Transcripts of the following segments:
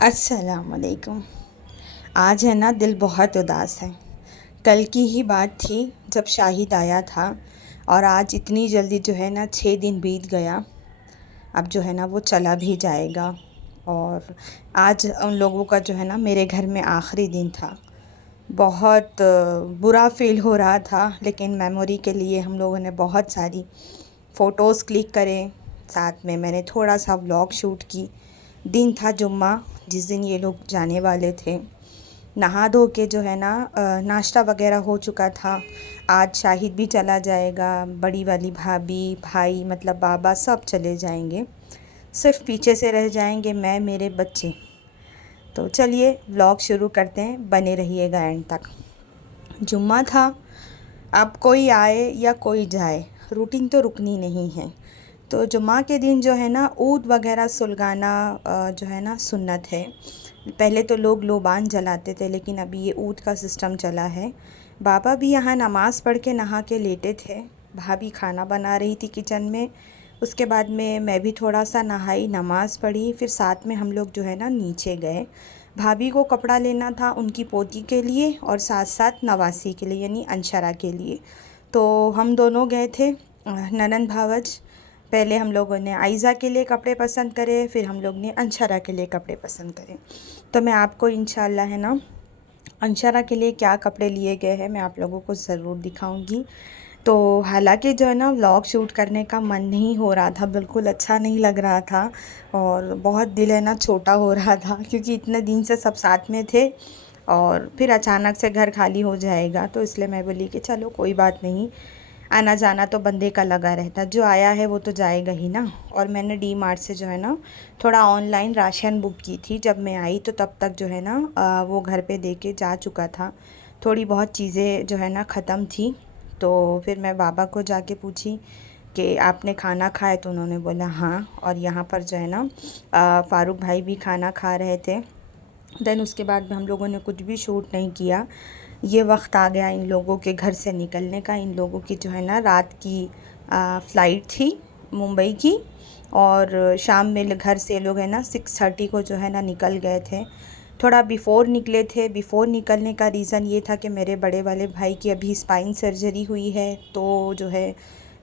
अस्सलाम वालेकुम। आज है ना दिल बहुत उदास है। कल की ही बात थी जब शाहिद आया था और आज इतनी जल्दी जो है ना 6 दिन बीत गया। अब जो है ना वो चला भी जाएगा और आज उन लोगों का जो है ना मेरे घर में आखिरी दिन था। बहुत बुरा फ़ील हो रहा था, लेकिन मेमोरी के लिए हम लोगों ने बहुत सारी फ़ोटोज़ क्लिक करे। साथ में मैंने थोड़ा सा व्लॉग शूट की। दिन था जुम्मा, जिस दिन ये लोग जाने वाले थे। नहा धो के जो है ना नाश्ता वगैरह हो चुका था। आज शाहिद भी चला जाएगा, बड़ी वाली भाभी, भाई मतलब बाबा सब चले जाएंगे। सिर्फ पीछे से रह जाएंगे मैं, मेरे बच्चे। तो चलिए व्लॉग शुरू करते हैं, बने रहिएगा एंड तक। जुम्मा था, अब कोई आए या कोई जाए रूटीन तो रुकनी नहीं है। तो जुम्मा के दिन जो है ना ऊद वगैरह सुलगाना जो है ना सुन्नत है। पहले तो लोग लोबान जलाते थे, लेकिन अभी ये ऊद का सिस्टम चला है। बाबा भी यहाँ नमाज़ पढ़ के नहा के लेटे थे। भाभी खाना बना रही थी किचन में। उसके बाद में मैं भी थोड़ा सा नहाई, नमाज़ पढ़ी, फिर साथ में हम लोग जो है ना नीचे गए। भाभी को कपड़ा लेना था उनकी पोती के लिए और साथ साथ नवासी के लिए यानी अंशरा के लिए। तो हम दोनों गए थे ननंद भावज। पहले हम लोगों ने आयज़ा के लिए कपड़े पसंद करे, फिर हम लोग ने अंशरा के लिए कपड़े पसंद करे। तो मैं आपको इंशाल्लाह है ना अंशरा के लिए क्या कपड़े लिए गए हैं मैं आप लोगों को ज़रूर दिखाऊंगी। तो हालांकि जो है ना व्लॉग शूट करने का मन नहीं हो रहा था, बिल्कुल अच्छा नहीं लग रहा था और बहुत दिल है ना छोटा हो रहा था, क्योंकि इतने दिन से सब साथ में थे और फिर अचानक से घर खाली हो जाएगा। तो इसलिए मैं बोली कि चलो कोई बात नहीं, आना जाना तो बंदे का लगा रहता, जो आया है वो तो जाएगा ही ना। और मैंने डी मार्ट से जो है ना थोड़ा ऑनलाइन राशन बुक की थी। जब मैं आई तो तब तक जो है ना वो घर पे दे के जा चुका था। थोड़ी बहुत चीज़ें जो है ना ख़त्म थी। तो फिर मैं बाबा को जाके पूछी कि आपने खाना खाया, तो उन्होंने बोला हाँ। और यहाँ पर जो है ना फ़ारूक भाई भी खाना खा रहे थे। देन उसके बाद में हम लोगों ने कुछ भी शूट नहीं किया। ये वक्त आ गया इन लोगों के घर से निकलने का। इन लोगों की जो है ना रात की फ़्लाइट थी मुंबई की, और शाम में घर से ये लोग है ना 6:30 को जो है ना निकल गए थे। थोड़ा बिफ़ोर निकले थे। बिफ़ोर निकलने का रीज़न ये था कि मेरे बड़े वाले भाई की अभी स्पाइन सर्जरी हुई है, तो जो है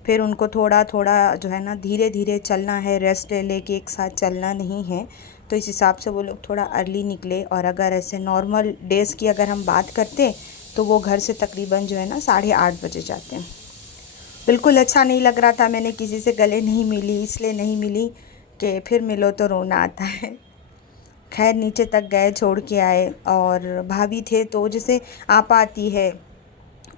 फिर उनको थोड़ा थोड़ा जो है ना धीरे धीरे चलना है, रेस्ट ले ले के एक साथ चलना नहीं है। तो इस हिसाब से वो लोग थोड़ा अर्ली निकले। और अगर ऐसे नॉर्मल डेज़ की अगर हम बात करते तो वो घर से तकरीबन जो है ना 8:30 बजे जाते हैं। बिल्कुल अच्छा नहीं लग रहा था। मैंने किसी से गले नहीं मिली, इसलिए नहीं मिली कि फिर मिलो तो रोना आता है। खैर नीचे तक गए, छोड़ के आए। और भाभी थे तो जैसे आप आती है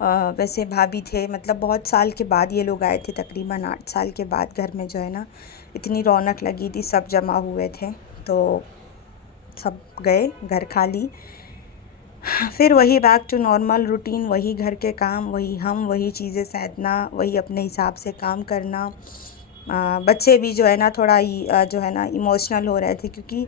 वैसे भाभी थे, मतलब बहुत साल के बाद ये लोग आए थे, तकरीबन 8 साल के बाद घर में जो है ना इतनी रौनक लगी थी, सब जमा हुए थे। तो सब गए, घर खाली। फिर वही बैक टू नॉर्मल रूटीन, वही घर के काम, वही हम, वही चीज़ें सैंतना, वही अपने हिसाब से काम करना। बच्चे भी जो है ना थोड़ा जो है ना इमोशनल हो रहे थे, क्योंकि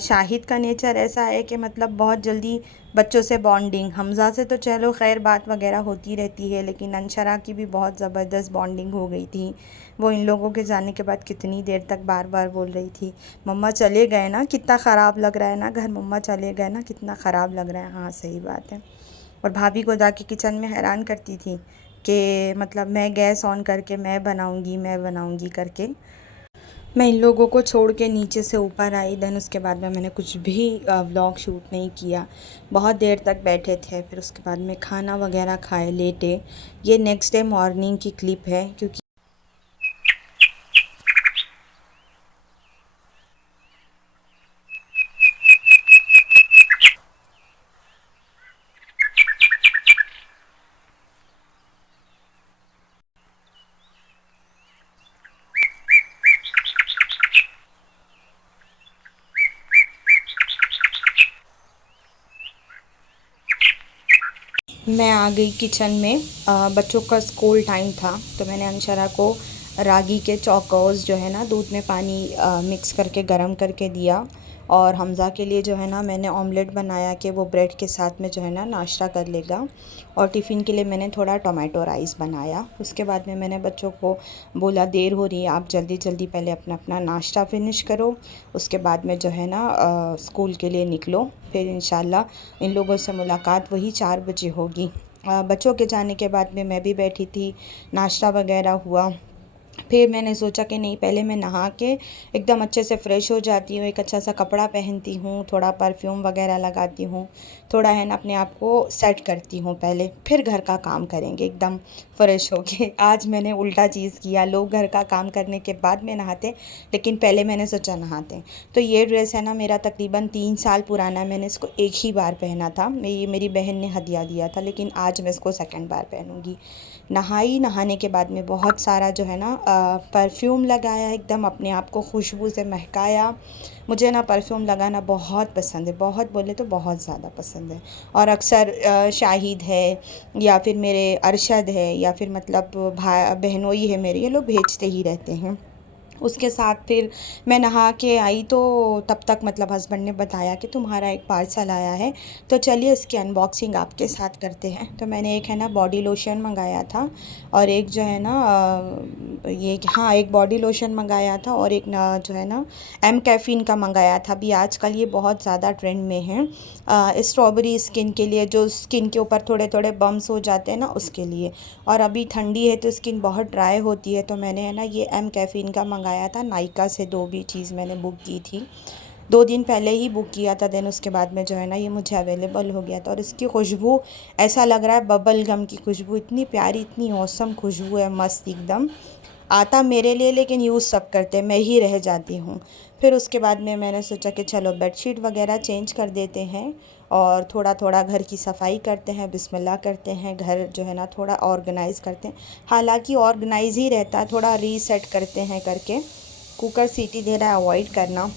शाहिद का नेचर ऐसा है कि मतलब बहुत जल्दी बच्चों से बॉन्डिंग, हमज़ा से तो चलो खैर बात वगैरह होती रहती है, लेकिन अंशरा की भी बहुत ज़बरदस्त बॉन्डिंग हो गई थी। वो इन लोगों के जाने के बाद कितनी देर तक बार बार बोल रही थी, मम्मा चले गए ना, कितना ख़राब लग रहा है ना घर, मम्मा चले गए ना, कितना ख़राब लग रहा है। हाँ सही बात है। और भाभी को जाके किचन में हैरान करती थी कि मतलब मैं गैस ऑन करके मैं बनाऊंगी करके। मैं इन लोगों को छोड़ के नीचे से ऊपर आई। देन उसके बाद में मैंने कुछ भी व्लॉग शूट नहीं किया। बहुत देर तक बैठे थे, फिर उसके बाद में खाना वगैरह खाए, लेटे। ये नेक्स्ट डे मॉर्निंग की क्लिप है, क्योंकि मैं आ गई किचन में। बच्चों का स्कूल टाइम था, तो मैंने अंशरा को रागी के चौकोस जो है ना दूध में पानी मिक्स करके गरम करके दिया। और हमज़ा के लिए जो है ना मैंने ऑमलेट बनाया कि वो ब्रेड के साथ में जो है ना नाश्ता कर लेगा। और टिफ़िन के लिए मैंने थोड़ा टोमेटो राइस बनाया। उसके बाद में मैंने बच्चों को बोला देर हो रही है, आप जल्दी जल्दी पहले अपना अपना नाश्ता फिनिश करो, उसके बाद में जो है ना स्कूल के लिए निकलो। फिर इंशाल्लाह इन लोगों से मुलाकात वही 4 बजे होगी। बच्चों के जाने के बाद में मैं भी बैठी थी, नाश्ता वगैरह हुआ। फिर मैंने सोचा कि नहीं, पहले मैं नहा के एकदम अच्छे से फ़्रेश हो जाती हूँ, एक अच्छा सा कपड़ा पहनती हूँ, थोड़ा परफ्यूम वगैरह लगाती हूँ, थोड़ा है ना अपने आप को सेट करती हूँ पहले, फिर घर का काम करेंगे एकदम फ़्रेश होके। आज मैंने उल्टा चीज़ किया, लोग घर का काम करने के बाद में नहाते, लेकिन पहले मैंने सोचा नहाते। तो ये ड्रेस है ना मेरा तकरीबन 3 साल पुराना, मैंने इसको एक ही बार पहना था। ये मेरी बहन ने हदिया दिया था, लेकिन आज मैं इसको सेकंड बार पहनूँगी। नहाने के बाद में बहुत सारा जो है ना परफ्यूम लगाया, एकदम अपने आप को खुशबू से महकाया। मुझे ना परफ्यूम लगाना बहुत पसंद है, बहुत बोले तो बहुत ज़्यादा पसंद है। और अक्सर शाहिद है या फिर मेरे अरशद है या फिर मतलब बहनोई है मेरे, ये लोग भेजते ही रहते हैं। उसके साथ फिर मैं नहा के आई तो तब तक मतलब हस्बैंड ने बताया कि तुम्हारा एक पार्सल आया है, तो चलिए इसकी अनबॉक्सिंग आपके साथ करते हैं। तो मैंने एक है ना बॉडी लोशन मंगाया था और एक जो है ना ये हाँ एक बॉडी लोशन मंगाया था और एक ना जो है ना एम कैफ़ीन का मंगाया था। अभी आजकल ये बहुत ज़्यादा ट्रेंड में है, स्ट्रॉबेरी स्किन के लिए, जो स्किन के ऊपर थोड़े थोड़े बम्स हो जाते हैं ना उसके लिए। और अभी ठंडी है तो स्किन बहुत ड्राई होती है, तो मैंने है ना ये एम कैफ़ीन का मंगाया था नायका से। 2 भी चीज़ मैंने बुक की थी, 2 दिन पहले ही बुक किया था। देन उसके बाद में जो है ना ये मुझे अवेलेबल हो गया था। और इसकी खुशबू ऐसा लग रहा है बबल गम की खुशबू, इतनी प्यारी इतनी औसम खुशबू है, मस्त एकदम। आता मेरे लिए लेकिन यूज़ सब करते हैं, मैं ही रह जाती हूँ। फिर उसके बाद में मैंने सोचा कि चलो बेडशीट वगैरह चेंज कर देते हैं और थोड़ा थोड़ा घर की सफाई करते हैं, बिस्मिल्लाह करते हैं, घर जो है ना थोड़ा ऑर्गेनाइज़ करते हैं। हालांकि ऑर्गेनाइज़ ही रहता है, थोड़ा रीसेट करते हैं करके। कुकर सीटी दे रहा है, अवॉइड करना।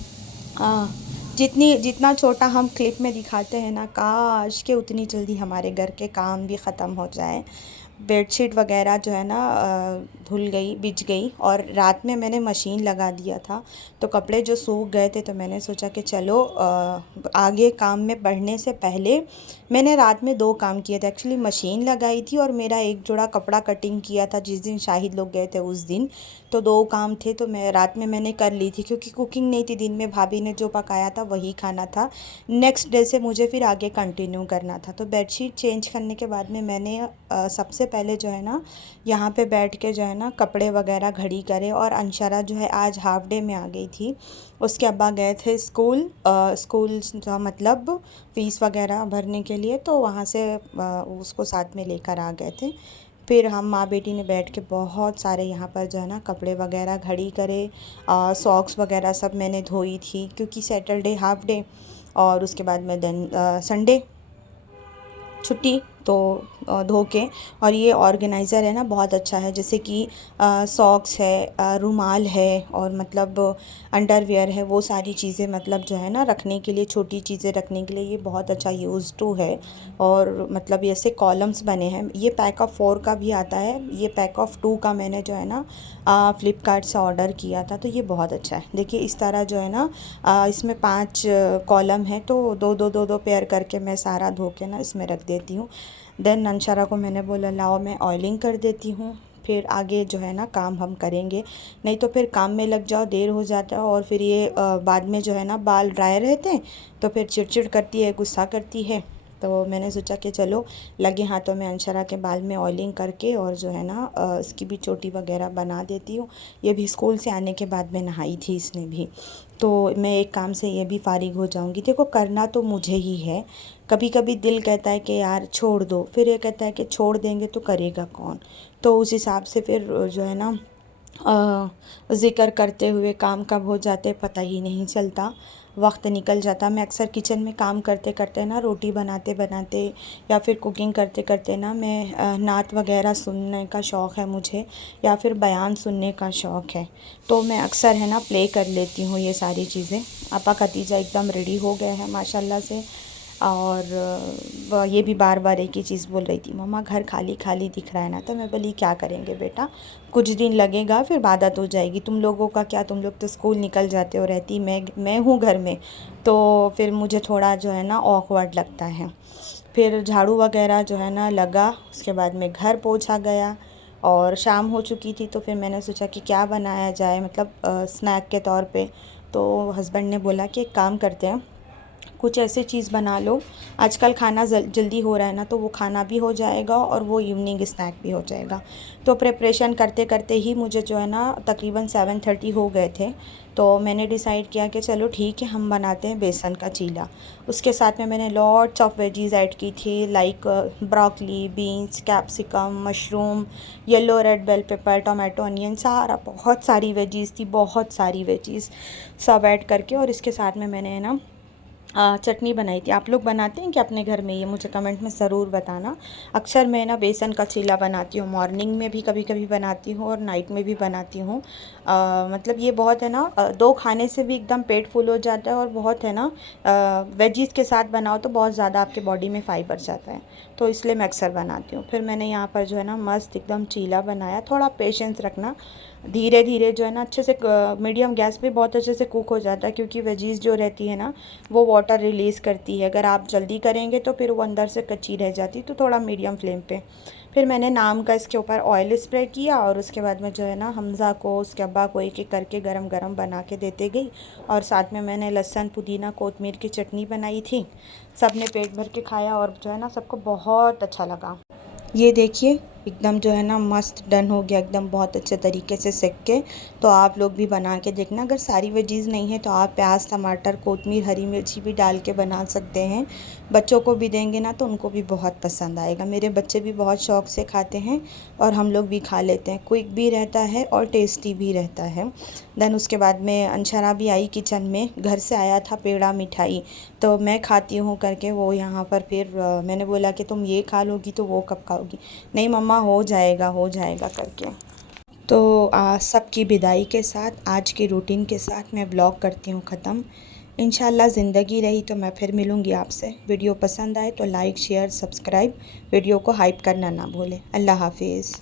जितना छोटा हम क्लिप में दिखाते हैं ना, काश के उतनी जल्दी हमारे घर के काम भी ख़त्म हो जाए। बेडशीट वगैरह जो है ना धुल गई, बिछ गई। और रात में मैंने मशीन लगा दिया था तो कपड़े जो सूख गए थे, तो मैंने सोचा कि चलो आगे काम में बढ़ने से पहले मैंने रात में 2 काम किए थे। एक्चुअली मशीन लगाई थी और मेरा एक जोड़ा कपड़ा कटिंग किया था जिस दिन शाहिद लोग गए थे उस दिन। तो 2 काम थे, तो मैं रात में मैंने कर ली थी, क्योंकि कुकिंग नहीं थी दिन में, भाभी ने जो पकाया था वही खाना था। नेक्स्ट डे से मुझे फिर आगे कंटिन्यू करना था। तो बेडशीट चेंज करने के बाद में मैंने सबसे पहले जो है ना यहाँ पे बैठ के जो है ना कपड़े वगैरह घड़ी करे। और अंशरा जो है आज हाफ़ डे में आ गई थी, उसके अब्बा गए थे स्कूल, स्कूल मतलब फ़ीस वगैरह भरने के लिए, तो वहाँ से उसको साथ में लेकर आ गए थे। फिर हम माँ बेटी ने बैठ के बहुत सारे यहाँ पर जो है ना कपड़े वगैरह घड़ी करे, सॉक्स वगैरह सब मैंने धोई थी, क्योंकि सैटरडे हाफ़ डे और उसके बाद में देन संडे छुट्टी, तो धो के। और ये ऑर्गेनाइज़र है ना बहुत अच्छा है, जैसे कि सॉक्स है, रुमाल है और मतलब अंडरवियर है, वो सारी चीज़ें मतलब जो है ना रखने के लिए, छोटी चीज़ें रखने के लिए ये बहुत अच्छा यूज़ टू है। और मतलब ऐसे कॉलम्स बने हैं। ये पैक ऑफ 4 का भी आता है, ये पैक ऑफ 2 का मैंने जो है ना फ़्लिपकार्ट से ऑर्डर किया था, तो ये बहुत अच्छा है। देखिए इस तरह जो है ना इसमें 5 कॉलम है, तो 2-2 पेयर करके मैं सारा धो के ना इसमें रख देती हूँ। देन अंशरा को मैंने बोला लाओ मैं ऑयलिंग कर देती हूँ, फिर आगे जो है ना काम हम करेंगे। नहीं तो फिर काम में लग जाओ, देर हो जाता है और फिर ये बाद में जो है ना बाल ड्राई रहते हैं तो फिर चिड़चिड़ करती है, गुस्सा करती है। तो मैंने सोचा कि चलो लगे हाथों में अंशरा के बाल में ऑयलिंग करके और जो है ना इसकी भी चोटी वगैरह बना देती हूँ। ये भी स्कूल से आने के बाद में नहाई थी इसने भी, तो मैं एक काम से ये भी फ़ारिग हो जाऊँगी। देखो करना तो मुझे ही है, कभी कभी दिल कहता है कि यार छोड़ दो, फिर ये कहता है कि छोड़ देंगे तो करेगा कौन। तो उस हिसाब से फिर जो है ना ज़िक्र करते हुए काम कब हो जाते पता ही नहीं चलता, वक्त निकल जाता। मैं अक्सर किचन में काम करते करते ना, रोटी बनाते बनाते या फिर कुकिंग करते करते ना, मैं नात वगैरह सुनने का शौक़ है मुझे, या फिर बयान सुनने का शौक़ है, तो मैं अक्सर है ना प्ले कर लेती हूँ ये सारी चीज़ें। आपा खतीजा एकदम रेडी हो गए हैं माशाल्लाह से। और ये भी बार बार एक ही चीज़ बोल रही थी, मम्मा घर खाली खाली दिख रहा है ना। तो मैं बोली क्या करेंगे बेटा, कुछ दिन लगेगा फिर आदत हो जाएगी। तुम लोगों का क्या, तुम लोग तो स्कूल निकल जाते हो, रहती मैं हूँ घर में, तो फिर मुझे थोड़ा जो है ना ऑकवर्ड लगता है। फिर झाड़ू वगैरह जो है ना लगा, उसके बाद में घर पोंछा गया और शाम हो चुकी थी। तो फिर मैंने सोचा कि क्या बनाया जाए, मतलब स्नैक के तौर पे। तो हस्बैंड ने बोला कि एक काम करते हैं, कुछ ऐसी चीज़ बना लो, आजकल खाना जल्दी हो रहा है ना, तो वो खाना भी हो जाएगा और वो इवनिंग स्नैक भी हो जाएगा। तो प्रिपरेशन करते करते ही मुझे जो है ना तकरीबन 7:30 हो गए थे। तो मैंने डिसाइड किया कि चलो ठीक है, हम बनाते हैं बेसन का चीला। उसके साथ में मैंने लॉट्स ऑफ वेजीज़ ऐड की थी, like broccoli, beans, capsicum, mushroom, yellow red bell pepper, tomato, onion, सारा बहुत सारी वेजीज़ थी, बहुत सारी वेजीज़ सब ऐड करके। और इसके साथ में मैंने ना चटनी बनाई थी। आप लोग बनाते हैं कि अपने घर में, ये मुझे कमेंट में ज़रूर बताना। अक्सर मैं ना बेसन का चीला बनाती हूँ, मॉर्निंग में भी कभी कभी बनाती हूँ और नाइट में भी बनाती हूँ। मतलब ये बहुत है ना, दो खाने से भी एकदम पेट फुल हो जाता है, और बहुत है ना वेजीज़ के साथ बनाओ तो बहुत ज़्यादा आपके बॉडी में फ़ाइबर जाता है, तो इसलिए मैं अक्सर बनाती हूँ। फिर मैंने यहाँ पर जो है ना मस्त एकदम चीला बनाया। थोड़ा पेशेंस रखना, धीरे धीरे जो है ना अच्छे से मीडियम गैस पे बहुत अच्छे से कुक हो जाता है, क्योंकि वेजीज़ जो रहती है ना वो वाटर रिलीज़ करती है। अगर आप जल्दी करेंगे तो फिर वो अंदर से कच्ची रह जाती, तो थोड़ा मीडियम फ्लेम पे। फिर मैंने नाम का इसके ऊपर ऑयल स्प्रे किया, और उसके बाद में जो है ना हमज़ा को, उसके अब्बा को एक एक करके गरम गरम बना के देते गई। और साथ में मैंने लहसुन, पुदीना, कोतमीर की चटनी बनाई थी। सब ने पेट भर के खाया और जो है ना सबको बहुत अच्छा लगा। ये देखिए एकदम जो है ना मस्त डन हो गया, एकदम बहुत अच्छे तरीके से सेक के। तो आप लोग भी बना के देखना। अगर सारी वेजीज़ नहीं है तो आप प्याज, टमाटर, कोतमीर, हरी मिर्ची भी डाल के बना सकते हैं। बच्चों को भी देंगे ना तो उनको भी बहुत पसंद आएगा। मेरे बच्चे भी बहुत शौक़ से खाते हैं और हम लोग भी खा लेते हैं। क्विक भी रहता है और टेस्टी भी रहता है। देन उसके बाद में अंशना भी आई किचन में, घर से आया था पेड़ा मिठाई, तो मैं खाती हूँ करके वो यहाँ पर फिर मैंने बोला कि तुम ये खा लोगी तो वो कब खाओगी, नहीं मम्मा हो जाएगा करके। तो सबकी विदाई के साथ, आज की रूटीन के साथ मैं ब्लॉग करती हूँ ख़त्म। इंशाल्लाह ज़िंदगी रही तो मैं फिर मिलूँगी आपसे। वीडियो पसंद आए तो लाइक, शेयर, सब्सक्राइब, वीडियो को हाइप करना ना भूलें। अल्लाह हाफिज़।